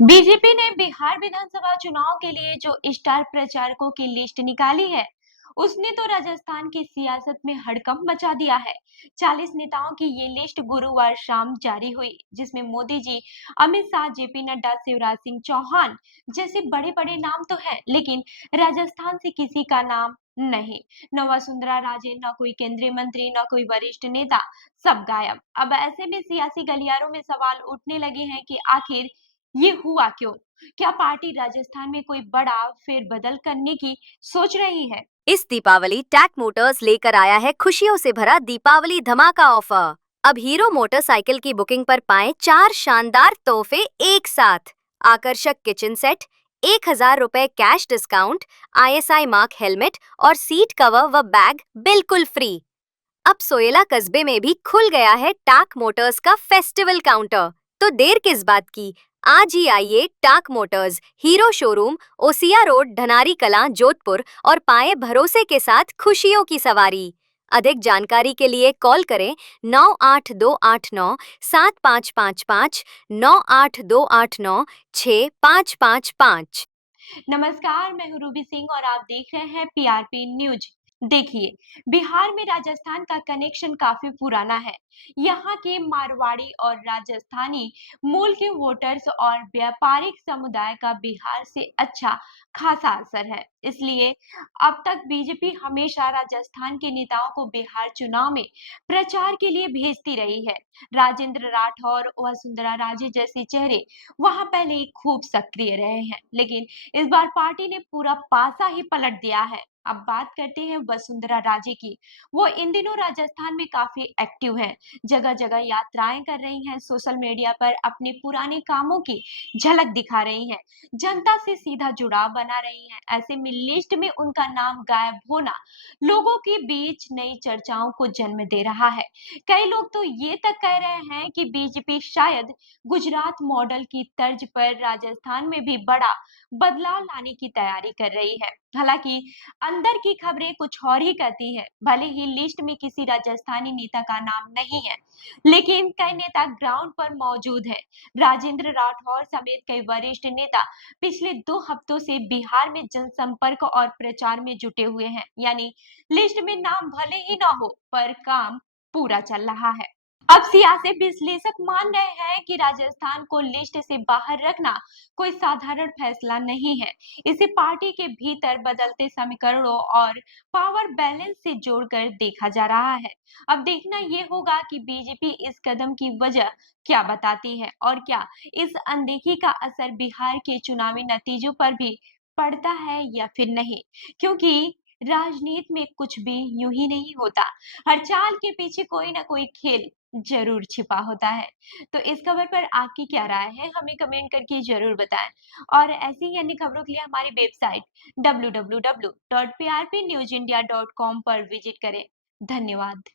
BJP ने बिहार विधानसभा चुनाव के लिए जो स्टार प्रचारकों की लिस्ट निकाली है, उसने तो राजस्थान की सियासत में हड़कंप मचा दिया है। 40 नेताओं की ये लिस्ट गुरुवार शाम जारी हुई, जिसमें मोदी जी, अमित शाह, जेपी नड्डा, शिवराज सिंह चौहान जैसे बड़े-बड़े नाम तो हैं, लेकिन राजस्थान से किसी का नाम नहीं। न वसुंधरा राजे, न कोई केंद्रीय मंत्री, न कोई वरिष्ठ नेता, सब गायब। अब ऐसे में सियासी गलियारों में सवाल उठने लगे हैं कि आखिर ये हुआ क्यों? क्या पार्टी राजस्थान में कोई बड़ा फेरबदल करने की सोच रही है? इस दीपावली टैक मोटर्स लेकर आया है खुशियों से भरा दीपावली धमाका ऑफर। अब हीरो मोटरसाइकिल की बुकिंग पर पाएं 4 शानदार तोहफे एक साथ। आकर्षक किचन सेट, 1000 रुपए cash discount, ISI mark helmet और सीट कवर व बैग बिल्कुल फ्री। अब सोयला कस्बे में भी खुल गया है टाक मोटर्स का फेस्टिवल काउंटर। तो देर किस बात की, आज ही आइए Tak motors Hero showroom, Osiya road, Dhanari Kalan, Jodhpur और पाए भरोसे के साथ खुशियों की सवारी। अधिक जानकारी के लिए कॉल करें 9828975555, 9828965555। नमस्कार, मैं हूँ रूबी सिंह और आप देख रहे हैं पीआरपी न्यूज। देखिए, बिहार में राजस्थान का कनेक्शन काफी पुराना है। यहाँ के मारवाड़ी और राजस्थानी मूल के वोटर्स और व्यापारिक समुदाय का बिहार से अच्छा खासा असर है। इसलिए अब तक बीजेपी हमेशा राजस्थान के नेताओं को बिहार चुनाव में प्रचार के लिए भेजती रही है। राजेंद्र राठौर, वसुंधरा राजे जैसे चेहरे वहां पहले ही खूब सक्रिय रहे हैं, लेकिन इस बार पार्टी ने पूरा पासा ही पलट दिया है। अब बात करते हैं वसुंधरा राजे की। वो इन दिनों राजस्थान में काफी एक्टिव हैं, जगह जगह यात्राएं कर रही हैं, सोशल मीडिया पर अपने पुराने कामों की झलक दिखा रही हैं, जनता से सीधा जुड़ाव बना रही हैं। ऐसे में लिस्ट में उनका नाम गायब होना लोगों के बीच नई चर्चाओं को जन्म दे रहा है। कई लोग तो ये तक कह रहे हैं कि बीजेपी शायद गुजरात मॉडल की तर्ज पर राजस्थान में भी बड़ा बदलाव लाने की तैयारी कर रही है। हालांकि अंदर की खबरें कुछ और ही कहती है। भले ही लिस्ट में किसी राजस्थानी नेता का नाम नहीं है, लेकिन कई नेता ग्राउंड पर मौजूद है। राजेंद्र राठौर समेत कई वरिष्ठ नेता पिछले 2 हफ्तों से बिहार में जनसंपर्क और प्रचार में जुटे हुए हैं। यानी लिस्ट में नाम भले ही ना हो, पर काम पूरा चल रहा है। अब सियासी विश्लेषक मान रहे हैं कि राजस्थान को लिस्ट से बाहर रखना कोई साधारण फैसला नहीं है। इसे पार्टी के भीतर बदलते समीकरणों और पावर बैलेंस से जोड़कर देखा जा रहा है। अब देखना ये होगा कि बीजेपी इस कदम की वजह क्या बताती है और क्या इस अनदेखी का असर बिहार के चुनावी नतीजों पर भी पड़ता है या फिर नहीं, क्योंकि राजनीति में कुछ भी यूं ही नहीं होता। हर चाल के पीछे कोई ना कोई खेल जरूर छिपा होता है। तो इस खबर पर आपकी क्या राय है, हमें कमेंट करके जरूर बताएं। और ऐसी ही अन्य खबरों के लिए हमारी वेबसाइट www.prpnewsindia.com पर विजिट करें। धन्यवाद।